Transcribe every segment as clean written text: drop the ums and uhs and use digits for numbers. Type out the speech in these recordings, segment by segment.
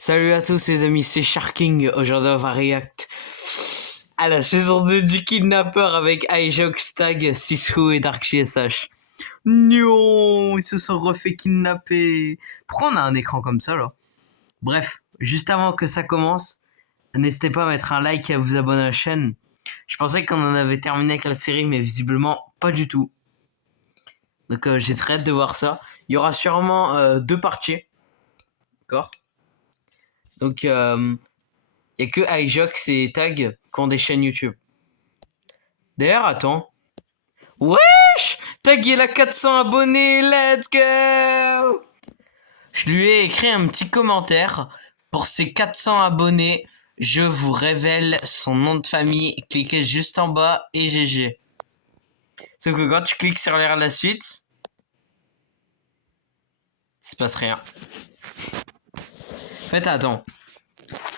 Salut à tous les amis, c'est Sharking. Aujourd'hui on va react à la saison 2 du Kidnapper avec iJox, Tag, Sishu et Dark GSH. Non, ils se sont refait kidnapper. Pourquoi on a un écran comme ça là? Bref, juste avant que ça commence, n'hésitez pas à mettre un like et à vous abonner à la chaîne. Je pensais qu'on en avait terminé avec la série, mais visiblement pas du tout. Donc j'ai très hâte de voir ça. Il y aura sûrement 2 parties. D'accord? Donc il n'y a que iJox et Tag qui ont des chaînes YouTube. D'ailleurs, attends. Wesh! Tag il a 400 abonnés, let's go! Je lui ai écrit un petit commentaire. Pour ses 400 abonnés, je vous révèle son nom de famille. Cliquez juste en bas et GG. Sauf que quand tu cliques sur lire la suite, il se passe rien. En fait, attends.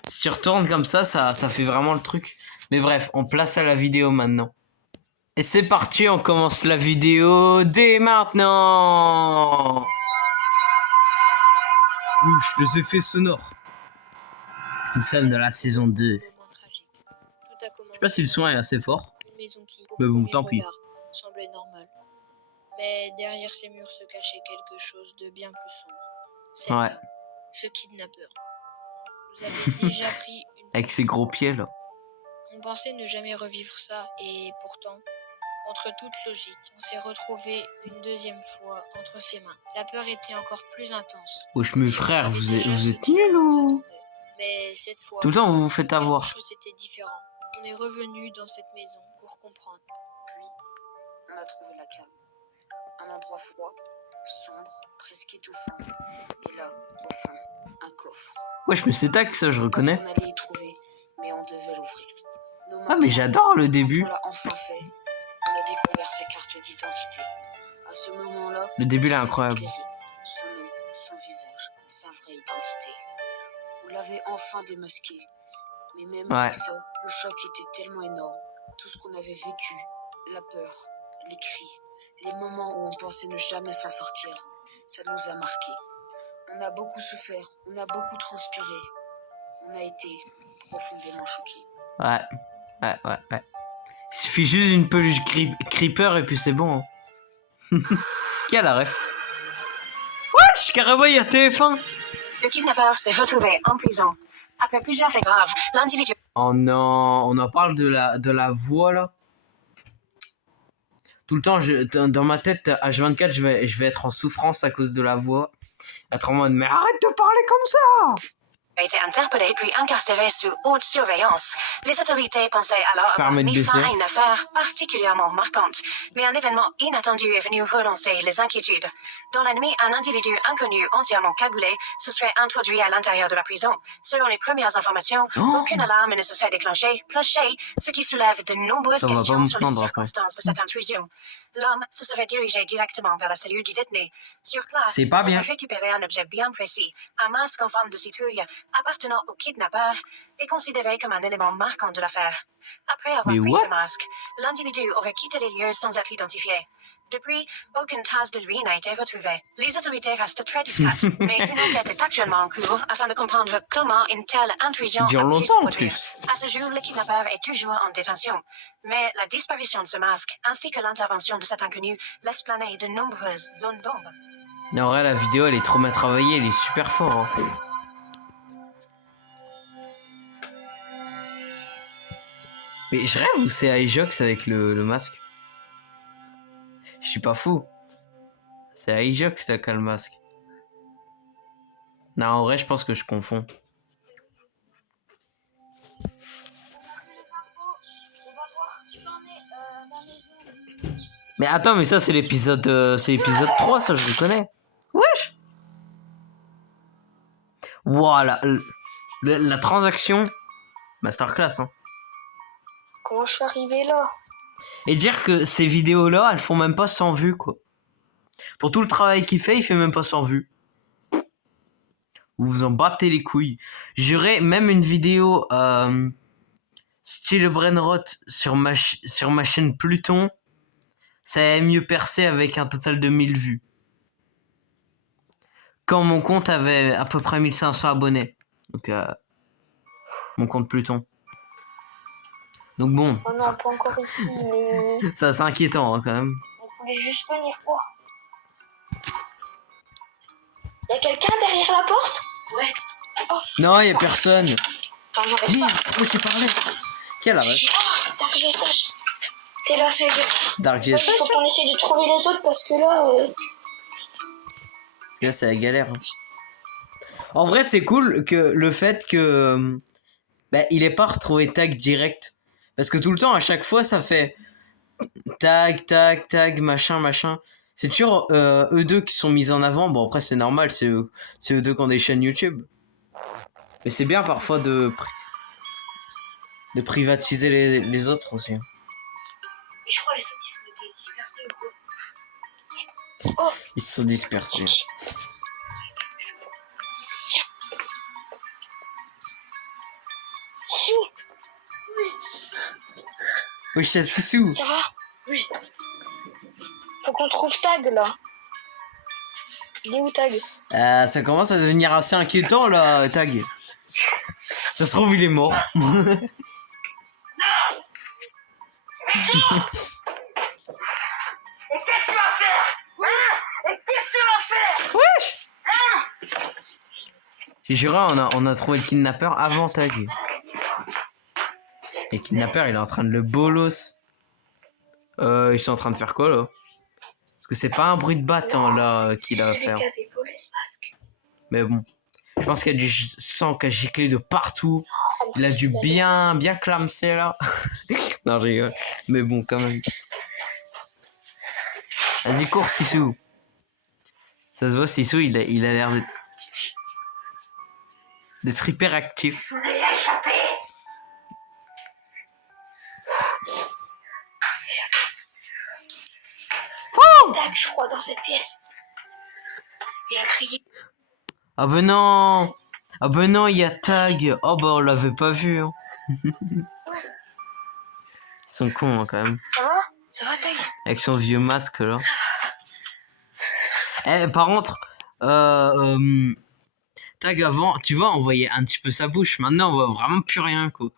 Si tu retournes comme ça fait vraiment le truc. Mais bref, on place à la vidéo maintenant. Et c'est parti, on commence la vidéo dès maintenant. Ouch, les effets sonores. Une scène de la saison 2. Je sais pas si le son est assez fort. Mais bon, tant pis. Semblait normal. Mais derrière ces murs se cachait quelque chose de bien plus sombre. C'est Ouais. ce kidnappeur. Vous avez déjà pris une... Avec ses gros pieds là. On pensait ne jamais revivre ça et pourtant, contre toute logique, on s'est retrouvé une deuxième fois entre ses mains. La peur était encore plus intense. Wesh mes frères, vous êtes nuls ou... Mais cette fois, tout le temps vous vous faites avoir. quelque chose était différent. On est revenu dans cette maison pour comprendre. Puis, on a trouvé la cave. Un endroit froid, sombre, presque étouffant. Et là, au fond, un coffre. Wesh mais c'est Tag ça, je reconnais. On allait y trouver, mais on devait l'ouvrir. Ah mais j'adore le début. On l'a enfin fait. On a découvert ses cartes d'identité. À ce moment-là, Le début là incroyable. Son nom, son visage, sa vraie identité. On l'avait enfin démasqué. Mais même avec ça, le choc était tellement énorme. Tout ce qu'on avait vécu, la peur, les cris, les moments où on pensait ne jamais s'en sortir, ça nous a marqués. On a beaucoup souffert, on a beaucoup transpiré. On a été profondément choqués. Ouais. Il suffit juste d'une peluche creeper et puis c'est bon. Hein. Qui a la ref? Wesh, carrément il y a TF1. Le kidnappeur s'est retrouvé en prison. Après plusieurs faits graves, l'individu... Oh non, on en parle de la voix là. Tout le temps, dans ma tête, H24, je vais être en souffrance à cause de la voix. Être en mode, mais arrête de parler comme ça! a été interpellé puis incarcéré sous haute surveillance. Les autorités pensaient alors avoir mis fin à une affaire particulièrement marquante, mais un événement inattendu est venu relancer les inquiétudes. Dans la nuit, un individu inconnu entièrement cagoulé se serait introduit à l'intérieur de la prison. Selon les premières informations, aucune alarme ne se serait déclenchée, ce qui soulève de nombreuses questions sur les circonstances de cette intrusion. L'homme se serait dirigé directement vers la cellule du détenu. Sur place, il a récupéré un objet bien précis, un masque en forme de citrouille appartenant au kidnappeur et considéré comme un élément marquant de l'affaire. Après avoir pris ce masque, l'individu aurait quitté les lieux sans être identifié. Depuis, aucune trace de lui n'a été retrouvée. Les autorités restent très discrètes, mais une enquête est actuellement en cours afin de comprendre comment une telle intrusion a pu se produire. À ce jour, le kidnappeur est toujours en détention, mais la disparition de ce masque ainsi que l'intervention de cet inconnu laisse planer de nombreuses zones d'ombre. En vrai, la vidéo elle est trop bien travaillée, elle est super forte. Hein. Mais je rêve ou c'est iJox avec le masque? Je suis pas fou. C'est iJox qui a le masque. Non, en vrai, je pense que je confonds. Mais attends, mais ça c'est l'épisode 3, ça je le connais. Wesh. Voilà. La transaction. Masterclass, hein. Comment je suis arrivé là? Et dire que ces vidéos-là, elles font même pas 100 vues, quoi. Pour tout le travail qu'il fait, il fait même pas 100 vues. Vous vous en battez les couilles. J'aurais même une vidéo style Brainrot sur ma chaîne Pluton. Ça a mieux percé avec un total de 1000 vues. Quand mon compte avait à peu près 1500 abonnés. Donc, mon compte Pluton. Donc bon, Oh non, pas encore ici, mais ça c'est inquiétant hein, quand même. on voulait juste venir voir. Y'a quelqu'un derrière la porte? Ouais. Non, y a personne. Enfin, j'arrête Merde, pas. je parlé. Quelle arrête? Oh, Dark GSH. T'es là, c'est Dark Il GSH. faut qu'on essaye de trouver les autres parce que là... Parce que là, c'est la galère. Hein. En vrai, c'est cool que le fait que bah, il ait pas retrouvé tag direct. Parce que tout le temps, à chaque fois, ça fait tag, tag, tag, machin, machin. C'est toujours eux deux qui sont mis en avant. Bon, après, c'est normal, c'est eux deux qui ont des chaînes YouTube. Mais c'est bien parfois de privatiser les autres aussi. Mais je crois les autres, ils sont dispersés ou quoi? Oh. Ils se sont dispersés. Oui, c'est Sissou. Ça va? Oui. Faut qu'on trouve Tag là. Il est où Tag? Ça commence à devenir assez inquiétant là, Tag. Ça se trouve, il est mort. Qu'est-ce que tu vas faire? Qu'est-ce que tu vas faire? Wesh! J'ai juré, on a trouvé le kidnappeur avant Tag. Et le kidnappeur, il est en train de le bolos. Ils sont en train de faire quoi là? Parce que c'est pas un bruit de battant là qu'il a à faire. Mais bon, je pense qu'il y a du sang qui a giclé de partout. Il a dû bien clamser là. Non, je rigole. Mais bon, quand même. Vas-y, cours, Sissou. Ça se voit, Sissou, il a l'air d'être hyper actif. Tag, je crois, dans cette pièce. Il a crié. Ah ben non! Ah ben non, il y a Tag. Oh bah on l'avait pas vu. Hein. Ils sont cons hein, quand même. Ça va? Ça va, Tag? Avec son vieux masque là. Eh, par contre, Tag avant, tu vois, on voyait un petit peu sa bouche. Maintenant, on voit vraiment plus rien quoi.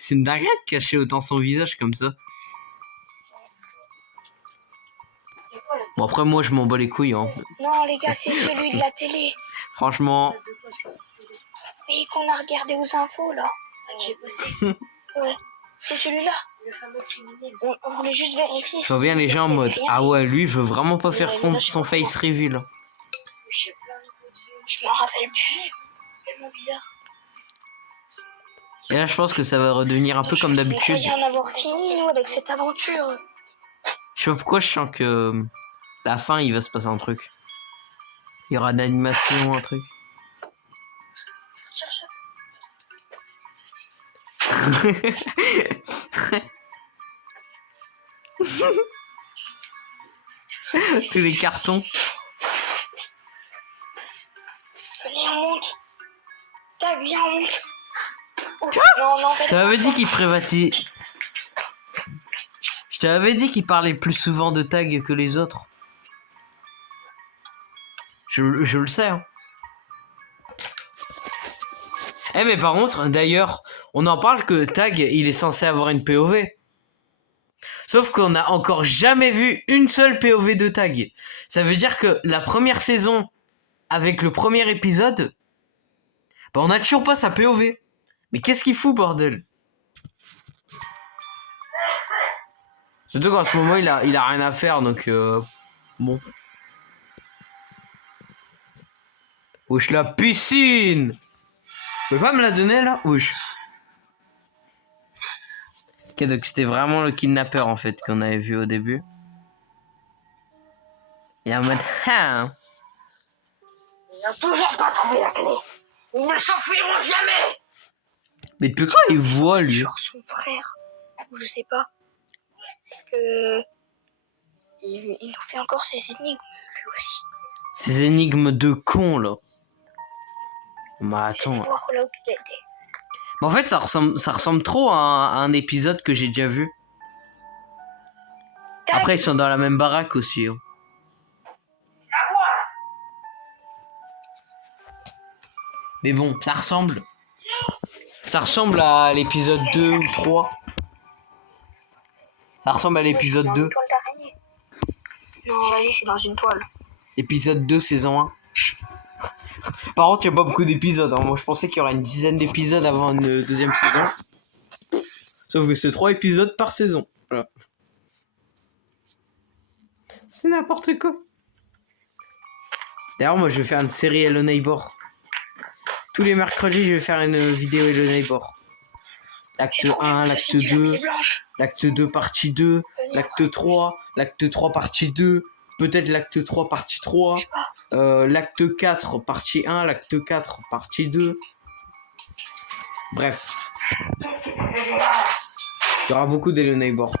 C'est une dinguerie de cacher autant son visage comme ça. Bon après moi je m'en bats les couilles hein. Non les gars, c'est celui de la télé. Franchement. Mais qu'on a regardé aux infos là. Qui est passé. Ouais, c'est celui-là. Le fameux criminel. On voulait juste vérifier. Je vois bien les gens en mode ah ouais lui il veut vraiment pas faire son face reveal. Je m'en rappelle plus. C'est tellement bizarre. Et là je pense que ça va redevenir un peu comme d'habitude. On croyait en avoir fini nous avec cette aventure. Je sais pas pourquoi je sens que la fin il va se passer un truc. Il y aura une animation, un truc. Cherche. Tous les cartons. Venez, on monte. Tag, viens, on monte. Oh, non, je t'avais dit qu'il privatise. Je t'avais dit qu'il parlait plus souvent de Tag que les autres. Je le sais. Hein. Eh mais par contre, d'ailleurs, on en parle que Tag, il est censé avoir une POV. Sauf qu'on n'a encore jamais vu une seule POV de Tag. Ça veut dire que la première saison, avec le premier épisode, bah on n'a toujours pas sa POV. Mais qu'est-ce qu'il fout, bordel? Surtout qu'en ce moment, il a rien à faire, donc bon. Wesh, la piscine! Tu peux pas me la donner, là? Wesh. Ok, donc c'était vraiment le kidnappeur, en fait, qu'on avait vu au début. Et en mode... Ah. Ils n'ont toujours pas trouvé la clé. Ils ne s'enfuiront jamais. Mais depuis quand il voit, lui? Genre son frère. Ou je sais pas. Parce que... Il nous fait encore ses énigmes, lui aussi. Ces énigmes de con, là. Mais attends. Voir là où il était. Mais en fait, ça ressemble trop à un épisode que j'ai déjà vu. Après, ils sont dans la même baraque aussi. Hein. Mais bon, ça ressemble. Ça ressemble à l'épisode 2 ou 3. Ça ressemble à l'épisode 2. Non, vas-y, c'est dans une toile. Épisode 2, saison 1. Par contre, il n'y a pas beaucoup d'épisodes. Hein. Moi, je pensais qu'il y aurait une dizaine d'épisodes avant une deuxième saison. Sauf que c'est 3 épisodes par saison. Voilà. C'est n'importe quoi. D'ailleurs, moi, je vais faire une série Hello Neighbor. Tous les mercredis, je vais faire une vidéo Hello Neighbor. L'acte 1, l'acte 2, l'acte 2 partie 2, l'acte 3, l'acte 3 partie 2, peut-être l'acte 3 partie 3, l'acte 4 partie 1, l'acte 4 partie 2. Bref. Il y aura beaucoup d'Hello Neighbor.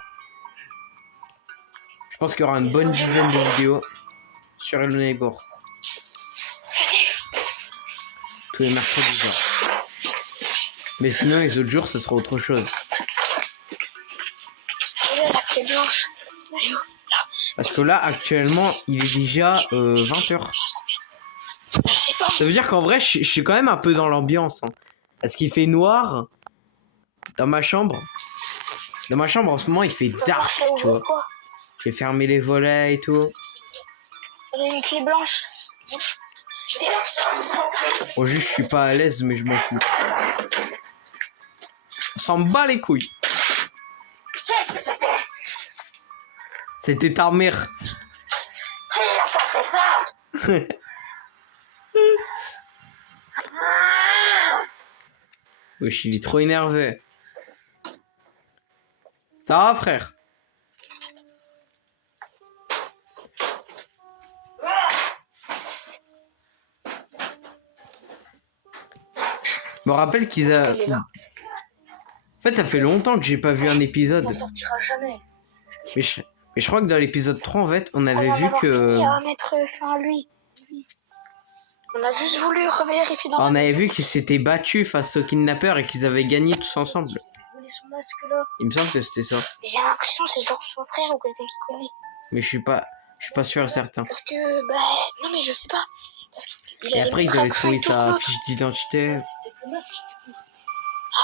Je pense qu'il y aura une bonne dizaine de vidéos sur Hello Neighbor. Tous les mercredis. Mais sinon, les autres jours, ce sera autre chose. Parce que là, actuellement, il est déjà 20h. Ça veut dire qu'en vrai, je suis quand même un peu dans l'ambiance. Hein. Parce qu'il fait noir dans ma chambre. Dans ma chambre, en ce moment, il fait dark, tu vois. J'ai fermé les volets et tout. Ça donne une clé blanche. Bon, juste, je suis pas à l'aise, mais je m'en fous. On s'en bat les couilles. C'était ta mère. Qui a fait ça? Wesh, il est trop énervé. Ça va, frère? Je me rappelle qu'ils a... En fait, ça fait longtemps que j'ai pas vu un épisode. Ça sortira jamais. Mais je crois que dans l'épisode 3, en fait, on avait vu que... On a mettre fin à lui. On a juste voulu revérifier dans On avait vu qu'ils s'étaient battus face aux kidnappeurs et qu'ils avaient gagné tous ensemble. son masque là. Il me semble que c'était ça. J'ai l'impression que c'est genre son frère ou quelqu'un qui connaît. Mais je suis pas sûr et certain. Parce que, bah, non mais je sais pas. Parce qu'il Et après, ils avaient trouvé sa fiche d'identité. C'est peut-être le masque du coup.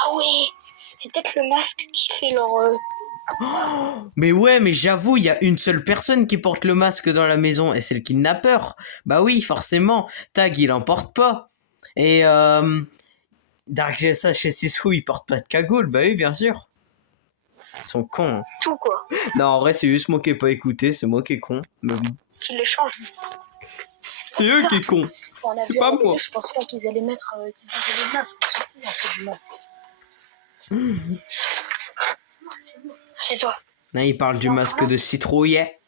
Ah ouais, c'est peut-être le masque qui fait leur... Mais ouais, mais j'avoue, il y a une seule personne qui porte le masque dans la maison et c'est le kidnappeur. Bah oui, forcément. Tag, il en porte pas. Et Dark GSH et Sisfou, ils portent pas de cagoule. Bah oui, bien sûr. Ils sont cons. Hein. Tout quoi. Non, en vrai, c'est juste moi qui ai pas écouté. C'est moi qui est con. Mais bon. Qui les change. C'est eux qui est con. C'est pas moi. Je pense pas qu'ils allaient mettre qu'ils faisaient le masque. On s'en fout, on fait du masque. C'est toi. Là, il parle du masque de citrouillet.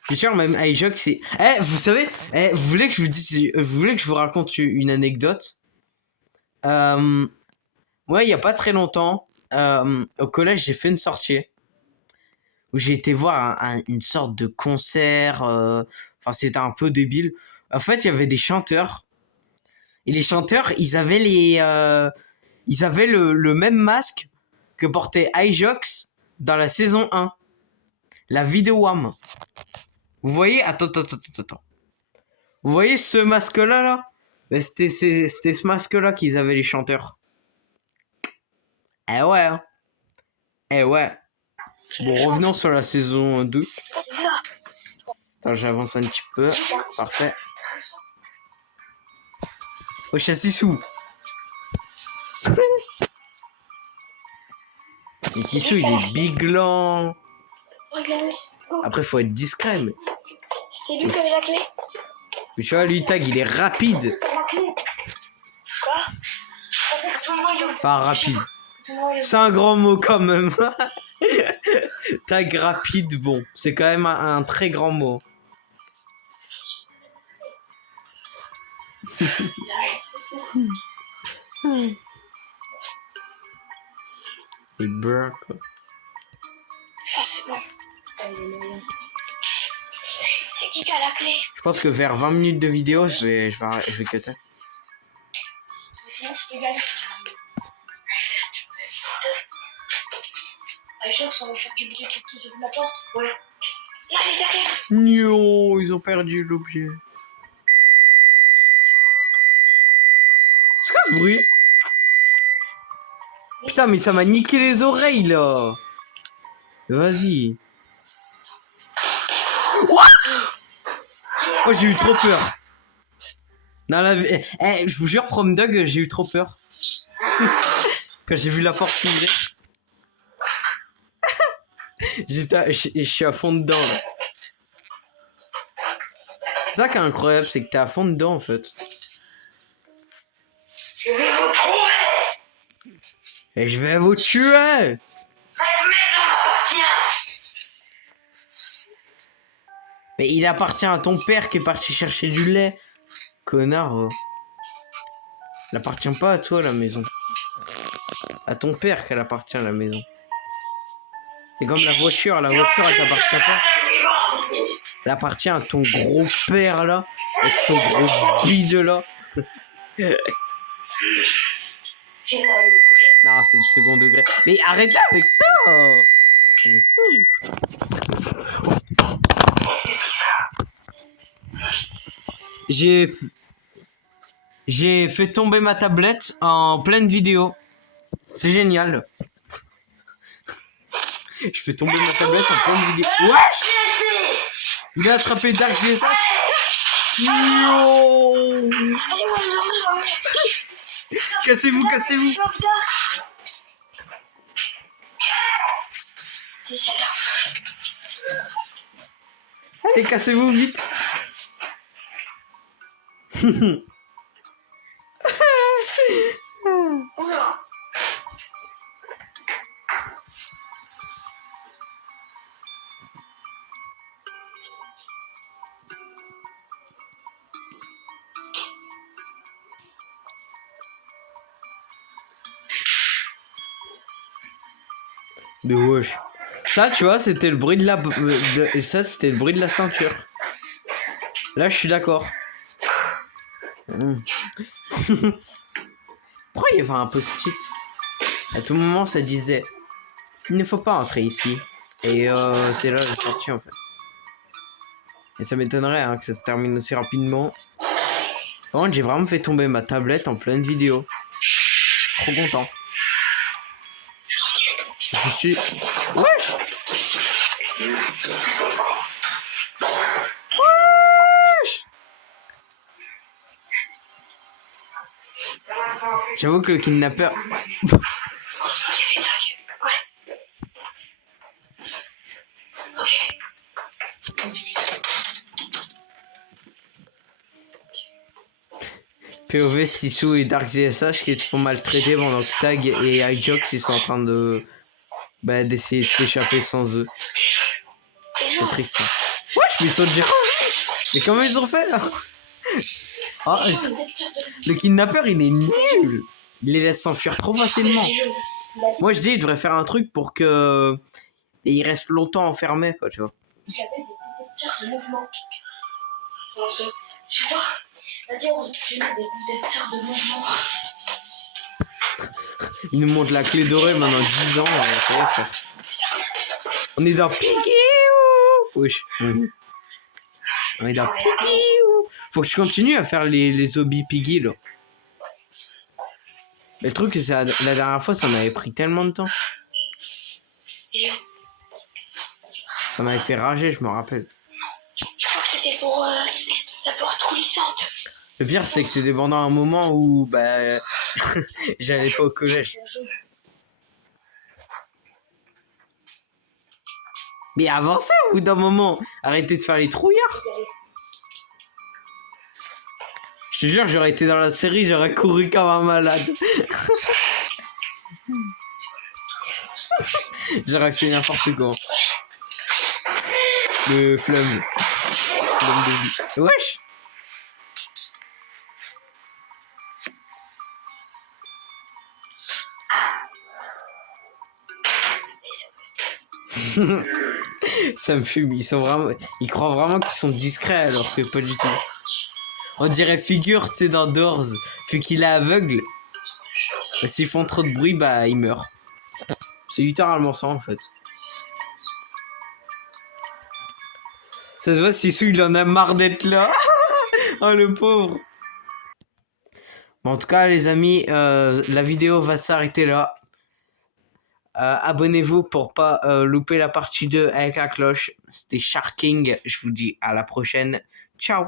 Je suis sûr, même iJock, c'est... Eh, vous savez, vous voulez que je vous dise... Vous voulez que je vous raconte une anecdote? Moi, il y a pas très longtemps, au collège, j'ai fait une sortie où j'ai été voir une sorte de concert. Enfin, c'était un peu débile. En fait, il y avait des chanteurs. Et les chanteurs, ils avaient le même masque que portait iJox dans la saison 1. La vidéo Wham. Vous voyez? Attends. Vous voyez ce masque-là, là? C'était ce masque-là qu'ils avaient les chanteurs. Eh ouais. Hein. Eh ouais. Bon, revenons sur la saison 2. C'est ça. Attends, j'avance un petit peu. Parfait. Oh, Chassissou. Et Sissou, il est biglant. Après, faut être discret, mais... C'était lui qui avait la clé. Mais tu vois, lui, Tag, il est rapide. Quoi? Enfin, rapide. C'est un grand mot, quand même. Tag rapide, bon. C'est quand même un très grand mot. Et brr, quoi. Ça, c'est bon. C'est qui a la clé? Je pense que vers 20 minutes de vidéo, je vais cutter. Sinon, je te gagne. iJox, on va faire du bruit pour qu'ils ouvrent la porte. Ouais. Là, il est derrière. Non, ils ont perdu l'objet. C'est quoi ce bruit? Putain, mais ça m'a niqué les oreilles, là. Vas-y. What? Oh, j'ai eu trop peur. Non, la... je vous jure, Prom Dog, j'ai eu trop peur. Quand j'ai vu la porte s'ouvrir. Je suis à fond dedans, là. C'est ça qui est incroyable, c'est que t'es à fond dedans, en fait. Je vais vous trouver. Et je vais vous tuer. Cette maison m'appartient. Mais il appartient à ton père qui est parti chercher du lait. Connard. Elle appartient pas à toi, la maison. À ton père qu'elle appartient, la maison. C'est comme la voiture elle t'appartient pas. Elle appartient à ton gros père là, avec son gros bide là. Non, c'est du second degré. Mais arrêtez avec ça. Ça me saoule. J'ai fait tomber ma tablette en pleine vidéo. C'est génial. Je fais tomber ma tablette en pleine vidéo. Wesh! Il a attrapé Dark GSH. No! Cassez-vous, cassez-vous. Allez, cassez-vous vite. Mais wesh. Ça, tu vois, c'était le bruit de la... ça, c'était le bruit de la ceinture. Là, je suis d'accord. Pourquoi il y avait un post-it? À tout moment, ça disait il ne faut pas entrer ici. Et c'est là la sortie, en fait. Et ça m'étonnerait hein, que ça se termine aussi rapidement. Par contre, j'ai vraiment fait tomber ma tablette en pleine vidéo. Trop content. Je suis... Wesh! Wesh! J'avoue que le kidnappeur... POV, Sissou et Dark GSH qui se font maltraiter pendant que Tag et iJox ils sont en train de... Bah, d'essayer de s'échapper sans eux. C'est triste. Hein. Wesh, mais ils sont déjà... Mais comment ils ont fait là? Oh, le kidnappeur il est nul. Il les laisse s'enfuir trop facilement. Moi je dis il devrait faire un truc pour que... Et il reste longtemps enfermé quoi tu vois. Il y avait des détecteurs de mouvement. Comment ça? Je sais pas. Il a dit on j'ai mis des détecteurs de mouvement. Il nous montre la clé dorée maintenant 10 ans. Ça va, frère. On est dans Piggy. Wesh. On est dans Piggy. Faut que je continue à faire les hobbies Piggy là. Mais le truc c'est la dernière fois ça m'avait pris tellement de temps. Ça m'avait fait rager, je me rappelle. Je crois que c'était pour la porte coulissante. Le pire c'est que c'était pendant un moment où bah j'allais pas au collège. Mais avancez au bout d'un moment. Arrêtez de faire les trouillards. Je te jure, j'aurais été dans la série, j'aurais couru comme un malade. J'aurais fait n'importe quoi. Le flamme. Flamme de vie. Wesh. Ça me fume, ils croient vraiment qu'ils sont discrets alors que pas du tout. On dirait Figure, tu sais, dans Doors, vu qu'il est aveugle. S'ils font trop de bruit, bah il meurt. C'est littéralement ça en fait. Ça se voit, Sissou il en a marre d'être là. Oh le pauvre. Bon, en tout cas, les amis, la vidéo va s'arrêter là. Abonnez-vous pour pas louper la partie 2 avec la cloche. C'était Sharking. Je vous dis à la prochaine. Ciao.